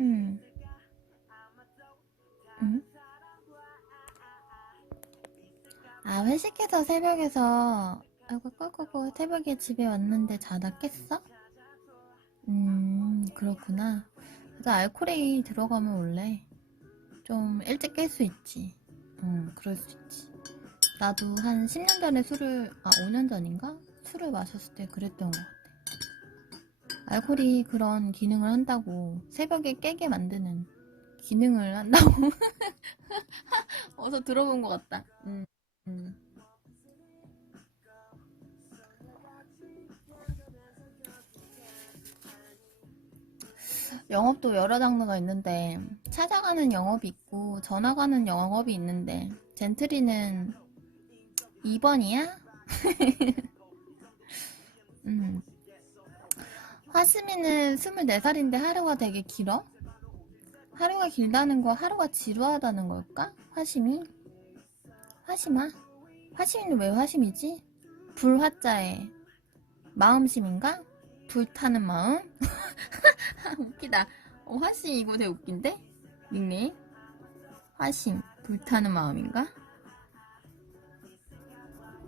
음. 음? 아, 회식해서 새벽에서, 아이고, 꿀꿀꿀, 새벽에 집에 왔는데 자다 깼어? 음, 그렇구나. 그래서 알코올이 들어가면 원래 좀 일찍 깰 수 있지. 음, 그럴 수 있지. 나도 한 10년 전에 술을, 아, 5년 전인가? 술을 마셨을 때 그랬던 것 같아. 알코올이 그런 기능을 한다고, 새벽에 깨게 만드는 기능을 한다고. 어서 들어본 것 같다. 음, 음. 영업도 여러 장르가 있는데 찾아가는 영업이 있고 전화 가는 영업이 있는데 젠트리는 2번이야? 음. 화스미는 24살인데 하루가 되게 길어? 하루가 길다는 거 하루가 지루하다는 걸까? 화심이? 화심아? 화심이는 왜 화심이지? 불화자에 마음심인가? 불타는 마음? 웃기다. 어, 화심 이거 되게 웃긴데? 닉네임? 화심, 불타는 마음인가?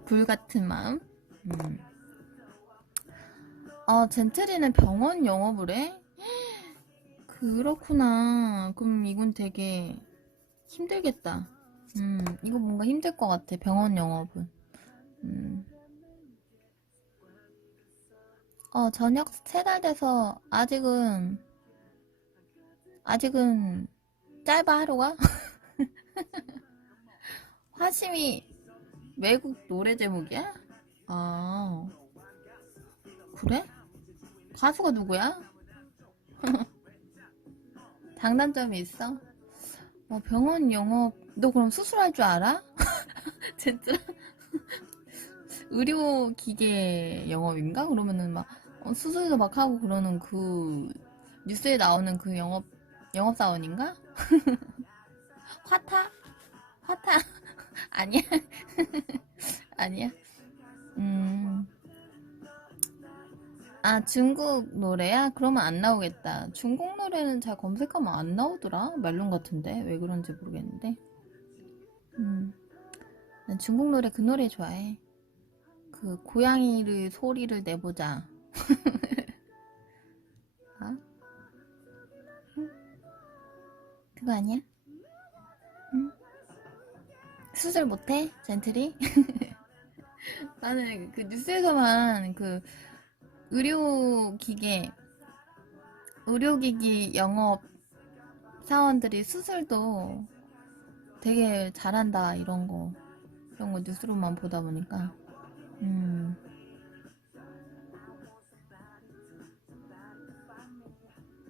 불 같은 마음? 음. 아, 젠트리는 병원 영업을 해? 그렇구나. 그럼 이건 되게 힘들겠다. 음, 이거 뭔가 힘들 것 같아. 병원 영업은. 음. 어, 저녁 세 달 돼서 아직은, 아직은 짧아 하루가? 화심이 외국 노래 제목이야? 아, 그래? 가수가 누구야? 장단점이 있어? 어, 병원 영업, 너 그럼 수술할 줄 알아? 진짜? 의료기계 영업인가? 그러면은 막, 어, 수술도 막 하고 그러는 그, 뉴스에 나오는 그 영업, 영업사원인가? 화타? 화타? 아니야? 아니야? 음. 아, 중국 노래야? 그러면 안 나오겠다. 중국 노래는 잘 검색하면 안 나오더라? 말론 같은데? 왜 그런지 모르겠는데. 음. 난 중국 노래 그 노래 좋아해. 그, 고양이를 소리를 내보자. 어? 응? 그거 아니야? 응? 수술 못해? 젠틀이? 나는 그 뉴스에서만 그 의료기계, 의료기기 영업 사원들이 수술도 되게 잘한다, 이런 거. 이런 거 뉴스로만 보다 보니까. 음.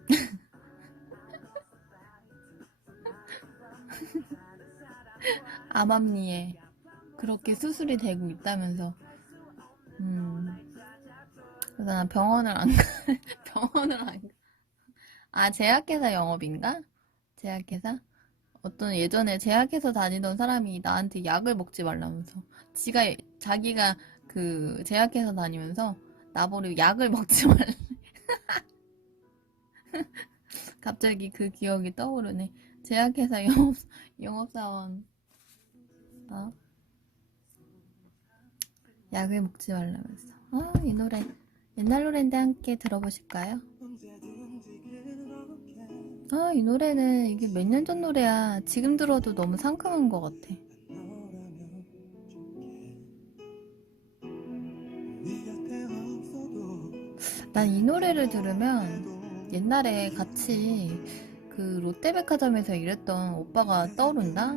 암암리에 그렇게 수술이 되고 있다면서. 음. 난 병원을 안 가, 병원을 안 가. 아, 제약회사 영업인가? 제약회사? 어떤 예전에 제약회사 다니던 사람이 나한테 약을 먹지 말라면서. 지가, 자기가 그 제약회사 다니면서 나보고 약을 먹지 말래. 갑자기 그 기억이 떠오르네. 제약회사 영업, 영업사원. 어? 약을 먹지 말라면서. 아, 이 노래. 옛날 노래인데 함께 들어보실까요? 아, 이 노래는 이게 몇 년 전 노래야. 지금 들어도 너무 상큼한 것 같아. 난 이 노래를 들으면 옛날에 같이 그 롯데백화점에서 일했던 오빠가 떠오른다?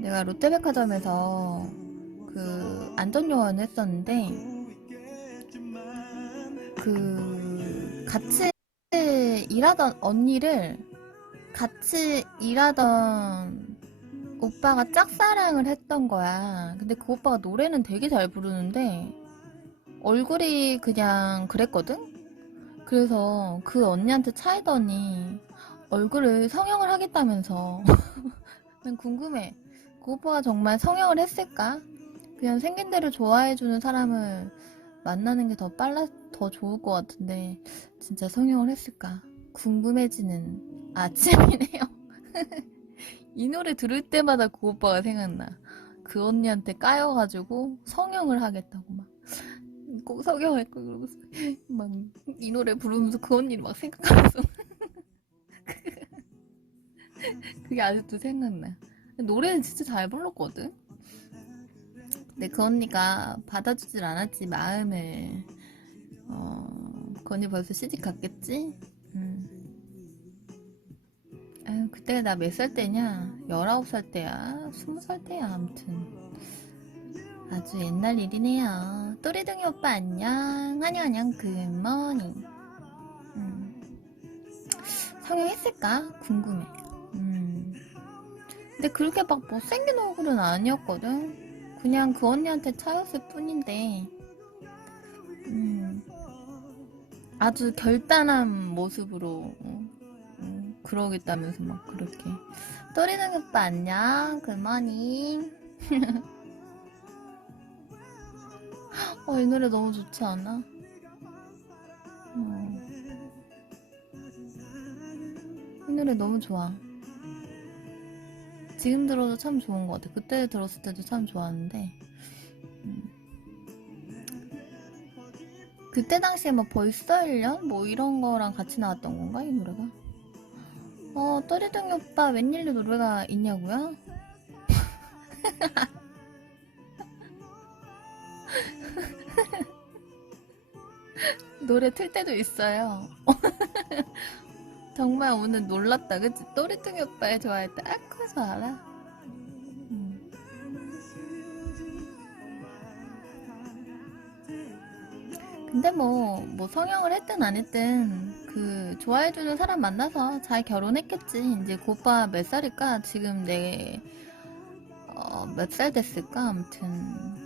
내가 롯데백화점에서 그 안전요원 했었는데 그 같이 일하던 언니를 같이 일하던 오빠가 짝사랑을 했던 거야. 근데 그 오빠가 노래는 되게 잘 부르는데 얼굴이 그냥 그랬거든? 그래서 그 언니한테 차이더니 얼굴을 성형을 하겠다면서 난 궁금해. 그 오빠가 정말 성형을 했을까? 그냥 생긴 대로 좋아해주는 사람을 만나는 게 더 빨라, 더 좋을 것 같은데, 진짜 성형을 했을까? 궁금해지는 아침이네요. 이 노래 들을 때마다 그 오빠가 생각나. 그 언니한테 까여가지고 성형을 하겠다고 막. 꼭 성형할 거 그러고서 막이 노래 부르면서 그 언니를 막 생각하면서 그게 아직도 생각나. 노래는 진짜 잘 불렀거든. 근데 그 언니가 받아주질 않았지 마음을. 어, 그 언니 벌써 시집 갔겠지? 음. 아유, 그때가 나 몇 살 때냐? 19살 때야? 20살 때야, 아무튼. 아주 옛날 일이네요. 또리둥이 오빠 안녕. 안녕, 안녕, 굿모닝. 음. 성형했을까? 궁금해. 음. 근데 그렇게 막 못생긴 얼굴은 아니었거든? 그냥 그 언니한테 차였을 뿐인데, 음. 아주 결단한 모습으로, 어, 어, 그러겠다면서 막 그렇게. 또리둥이 오빠 안녕. 굿모닝. 어, 이 노래 너무 좋지 않아? 어. 이 노래 너무 좋아. 지금 들어도 참 좋은 것 같아. 그때 들었을 때도 참 좋았는데. 음. 그때 당시에 뭐 벌써 1년? 뭐 이런 거랑 같이 나왔던 건가? 이 노래가? 어, 또리둥이 오빠 웬일로 노래가 있냐고요? 노래 틀 때도 있어요. 정말 오늘 놀랐다, 그치? 또리뚱이 오빠를 좋아할 때 알코서 알아? 음. 근데 뭐, 뭐 성형을 했든 안 했든 그 좋아해주는 사람 만나서 잘 결혼했겠지. 이제 그 오빠 몇 살일까? 지금 내, 어, 몇 살 됐을까? 아무튼.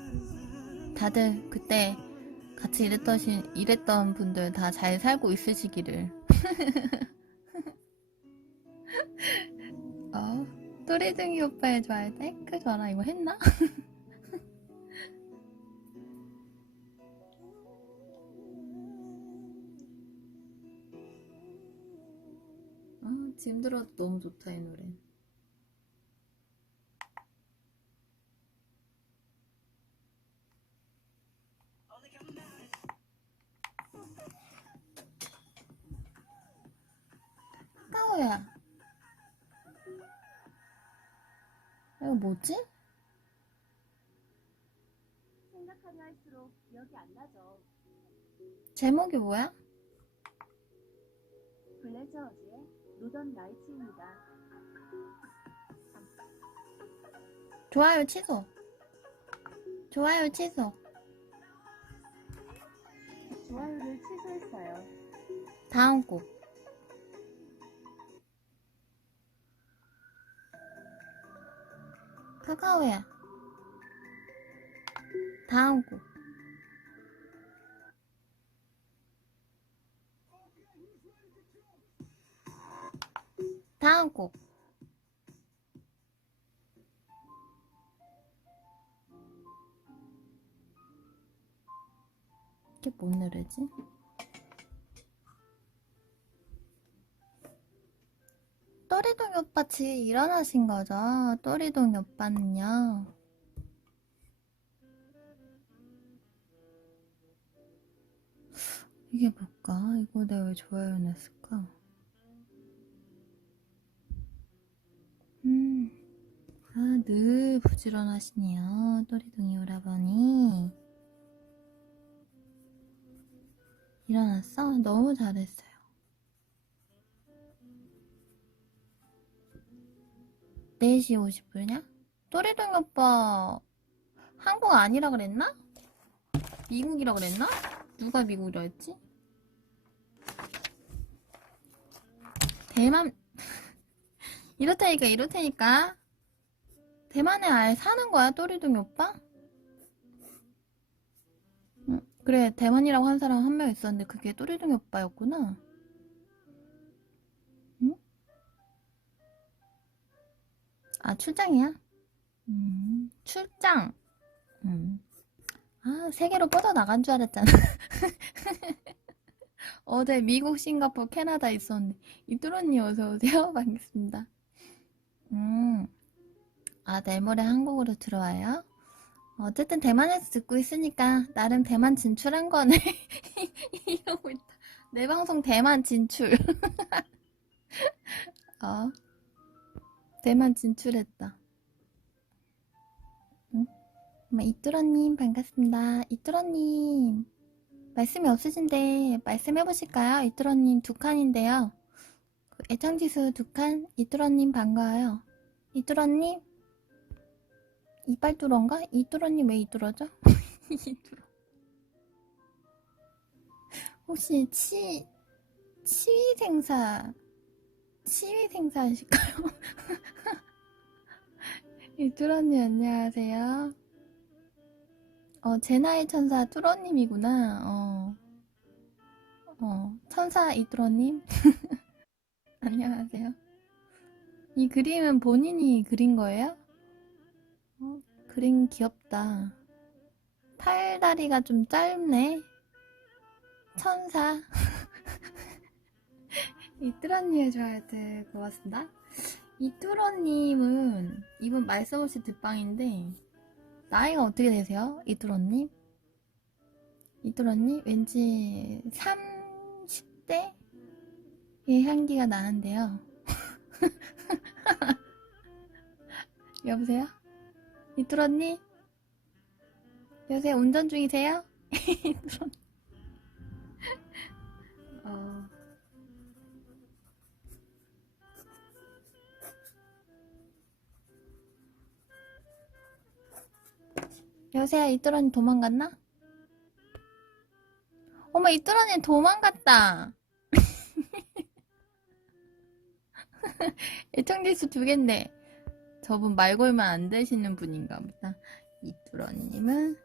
다들 그때 같이 일했던, 시- 일했던 분들 다 잘 살고 있으시기를. 어, 또리둥이 오빠의 좋아할 때? 그 전화 이거 했나? 아, 지금 들어도 너무 좋다, 이 노래. 제목이 뭐야? 블레저어즈의 노던 나이츠입니다. 좋아요 취소. 좋아요 취소. 좋아요를 취소했어요. 다음 곡. 카카오야. 다음 곡. 다음 곡. 이게 뭔 노래지? 또리동이 오빠 지 일어나신 거죠? 또리동이 오빠는요. 이게 뭘까? 이거 내가 왜 좋아요 냈을까? 아, 늘 부지런하시네요. 또리동이 오라버니. 일어났어? 너무 잘했어요. 네시 50분이야? 또리동 오빠 한국 아니라 그랬나? 미국이라 그랬나? 누가 미국이라 했지? 대만 이렇다니까 이렇다니까 대만에 아예 사는 거야 또리동 오빠? 응, 그래 대만이라고 한 사람 한 명 있었는데 그게 또리동 오빠였구나 응? 아, 출장이야? 음, 출장. 음. 아, 세계로 뻗어나간 줄 알았잖아. 어제 미국, 싱가포르, 캐나다 있었는데 이뚜로님 어서 오세요. 반갑습니다. 음, 아 내일 모레 한국으로 들어와요. 어쨌든 대만에서 듣고 있으니까 나름 대만 진출한 거네. 이러고 있다. 내 방송 대만 진출. 어, 대만 진출했다. 응? 엄마 이뚜러님 반갑습니다. 이뚜러님 말씀이 없으신데 말씀해 보실까요? 이뚜러님 두 칸인데요. 그 애청지수 두 칸. 이뚜러님 반가워요. 이뚜러님 이빨 뚜런가? 이뚜러님 왜 이뚜러죠? 이뚜러. 혹시 치 치위 생사 치위 생사 하실까요? 이뚜러님 안녕하세요. 어, 제나의 천사 뚜러님이구나. 어, 어, 천사 이뚜러님. 안녕하세요. 이 그림은 본인이 그린 거예요? 어, 그림 귀엽다. 팔다리가 좀 짧네. 천사. 이뚜러님 해줘야지. 고맙습니다. 이뚜러님은 이분 말씀 없이 듣방인데 나이가 어떻게 되세요? 이뚜러님? 이뚜러님? 왠지 30대의 향기가 나는데요. 여보세요? 이뚜러님? 여보세요? 운전 중이세요? 이뚜러 어... 여보세요? 이뚜러님 도망갔나? 어머, 이뚜러님 도망갔다. 애청지수 두 갠데 저분 말 걸면 안 되시는 분인가 보다. 이뚜러님은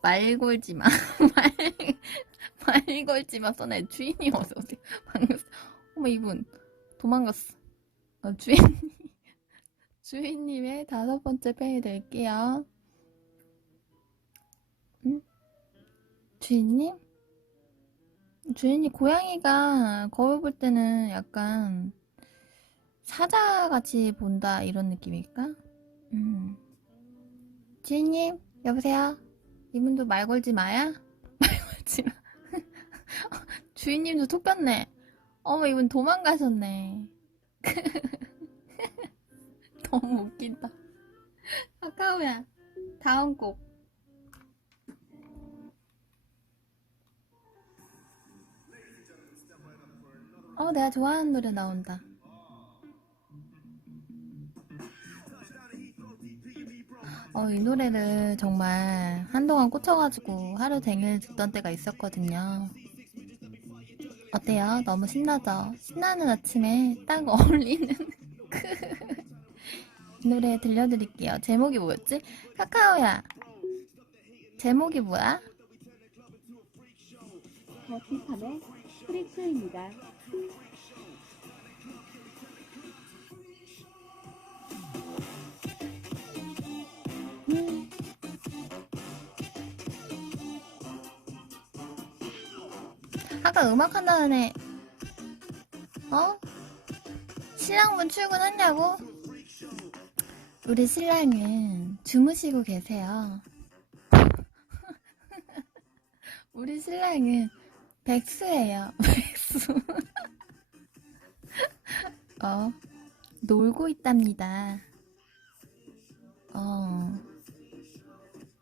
말 걸지 마. 말, 말 걸지 마. 써내 주인이 어서 오세요. 반갑습니다. 어머, 이분 도망갔어. 어, 주인, 주인님의 다섯 번째 팬이 될게요. 응? 주인님? 주인님 고양이가 거울 볼 때는 약간 사자같이 본다 이런 느낌일까? 음. 주인님 여보세요? 이분도 말 걸지 마야? 말 걸지 마. 주인님도 톡 꼈네. 어머 이분 도망가셨네. 너무 웃긴다. 카카오야 다음 곡. 어, 내가 좋아하는 노래 나온다. 어, 이 노래를 정말 한동안 꽂혀가지고 하루 종일 듣던 때가 있었거든요. 어때요? 너무 신나죠? 신나는 아침에 딱 어울리는 이 노래 들려드릴게요. 제목이 뭐였지? 카카오야. 제목이 뭐야? 버티팜의 프리츠입니다. 아까 음악 한다는 애, 어? 신랑분 출근했냐고? 우리 신랑은 주무시고 계세요. 우리 신랑은 백수예요. 백수. 어, 놀고 있답니다. 어,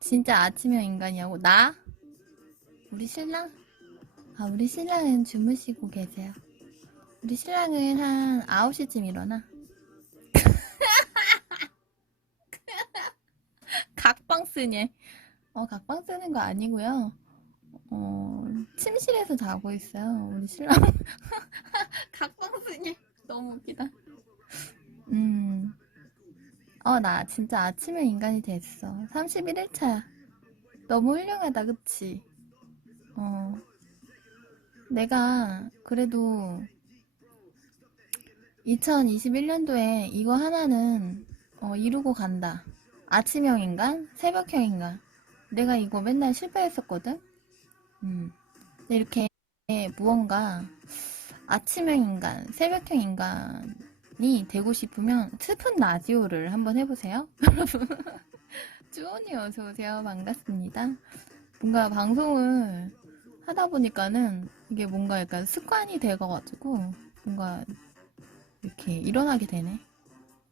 진짜 아침형 인간이냐고? 나? 우리 신랑? 아, 우리 신랑은 주무시고 계세요. 우리 신랑은 한 9시쯤 일어나. 각방 쓰니? 어, 각방 쓰는 거 아니고요. 어, 침실에서 자고 있어요. 우리 신랑. 각방 쓰니? 너무 웃기다. 음. 어, 나 진짜 아침에 인간이 됐어. 31일차야. 너무 훌륭하다, 그치? 어. 내가 그래도 2021년도에 이거 하나는 어, 이루고 간다. 아침형 인간, 새벽형 인간. 내가 이거 맨날 실패했었거든? 음. 이렇게 무언가 아침형 인간, 새벽형 인간이 되고 싶으면 슬픈 라디오를 한번 해보세요. 여러분. 쭈언니 어서오세요. 반갑습니다. 뭔가 방송을 하다 보니까는 이게 뭔가 약간 습관이 돼가지고 뭔가 이렇게 일어나게 되네.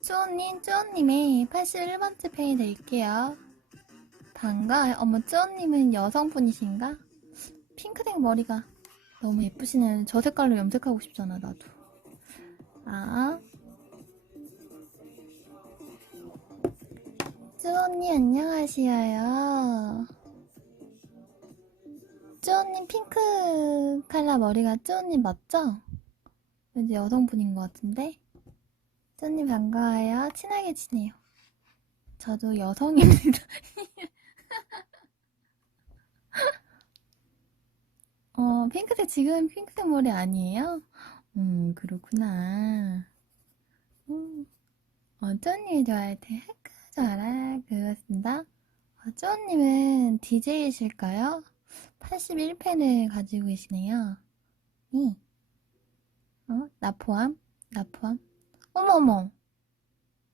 쭈언님, 쭈언님의 81번째 팬이 될게요. 반가워요. 어머, 쭈언님은 여성분이신가? 핑크색 머리가 너무 예쁘시네. 저 색깔로 염색하고 싶잖아, 나도. 아. 쭈언니, 안녕하시어요. 쭈언님 핑크 칼라 머리가 쭈언님 맞죠? 왠지 여성분인 것 같은데? 쭈언님 반가워요. 친하게 지내요. 저도 여성입니다. 어, 핑크색, 지금 핑크색 머리 아니에요? 음, 그렇구나. 음, 어, 쭈언님이 좋아할 때 핫크 좋아라. 그렇습니다. 어, 쭈언님은 DJ이실까요? 81팬을 가지고 계시네요. 이. 어? 나 포함? 나 포함? 어머머.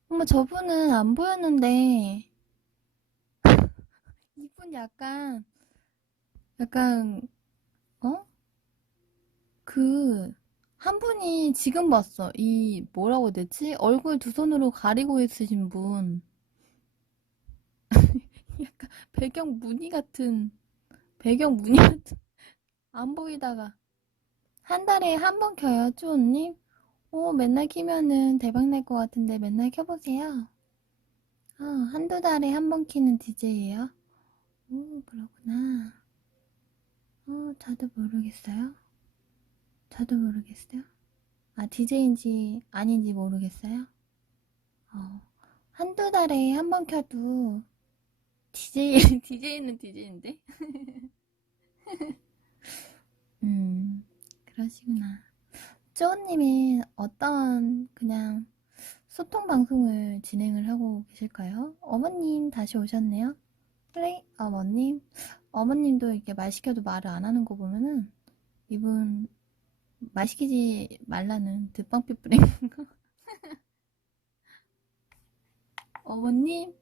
어머, 저분은 안 보였는데. 이분 약간, 약간, 어? 그, 한 분이 지금 봤어. 이, 뭐라고 해야 되지? 얼굴 두 손으로 가리고 있으신 분. 약간 배경 무늬 같은, 배경 같은, 안 보이다가. 한 달에 한 번 켜요, 쭈언님? 오, 맨날 키면은 대박 날 것 같은데 맨날 켜보세요. 아, 한두 달에 한 번 키는 DJ예요? 오, 그렇구나. 어, 저도 모르겠어요. 저도 모르겠어요. 아, DJ인지 아닌지 모르겠어요. 어, 한두 달에 한 번 켜도 DJ, DJ는 DJ인데? 음, 그러시구나. 쪼우님이 어떤 그냥 소통 방송을 진행을 하고 계실까요? 어머님 다시 오셨네요. 플레이 어머님. 어머님도 이렇게 말 시켜도 말을 안 하는 거 보면은 이분 말 시키지 말라는 듣방삐 뿌린 거. 어머님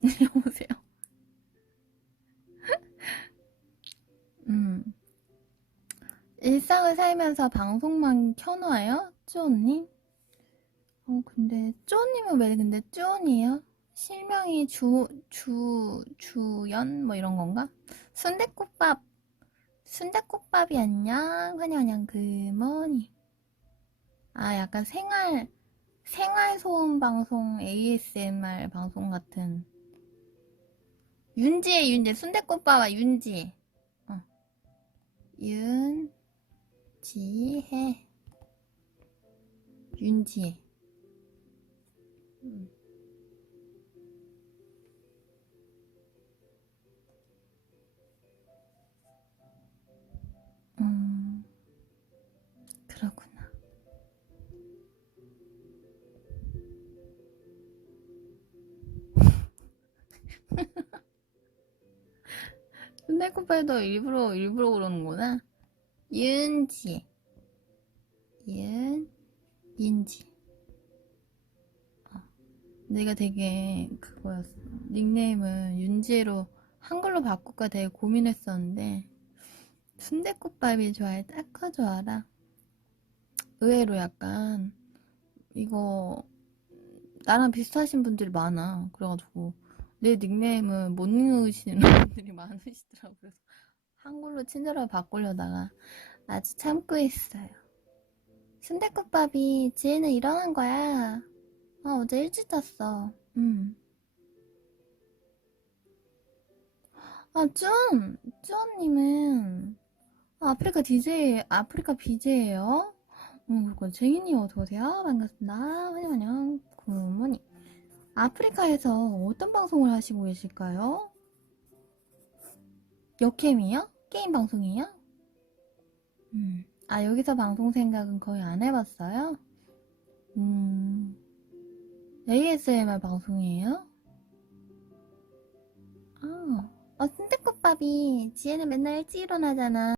오세요. 음. 일상을 살면서 방송만 켜놔요? 쭈언님? 어, 근데, 쭈언님은 왜 근데 쭈언이에요? 실명이 주, 주, 주연? 뭐 이런 건가? 순댓국밥, 순댓국밥이 안녕? 환영환영 그머니. 아, 약간 생활, 생활소음 방송, ASMR 방송 같은. 윤지의 윤지, 순댓국밥아, 윤지. 어. 윤, 지혜 윤지혜 음. 음, 그렇구나. 순대국밥도 일부러 일부러 그러는구나. 윤지 윤 윤지 어. 내가 되게 그거였어 닉네임을 윤지로 한글로 바꿀까 되게 고민했었는데 순댓국밥이 좋아해 딱커 좋아라 의외로 약간 이거 나랑 비슷하신 분들이 많아 그래가지고 내 닉네임을 못 읽으시는 분들이 많으시더라고요 한글로 친절하게 바꾸려다가 아주 참고 있어요. 순댓국밥이 지혜는 일어난 거야. 어, 어제 일찍 잤어. 음. 아, 쭈언! 쭈언님은 아프리카 DJ, 아프리카 BJ예요? 음, 그렇군. 쟁이님 어서오세요. 반갑습니다. 환영, 환영. 굿모닝. 아프리카에서 어떤 방송을 하시고 계실까요? 역캠이요? 게임 방송이요? 음. 아, 여기서 방송 생각은 거의 안 해봤어요? 음, ASMR 방송이에요? 아, 어, 순댓국밥이 지혜는 맨날 일찍 일어나잖아.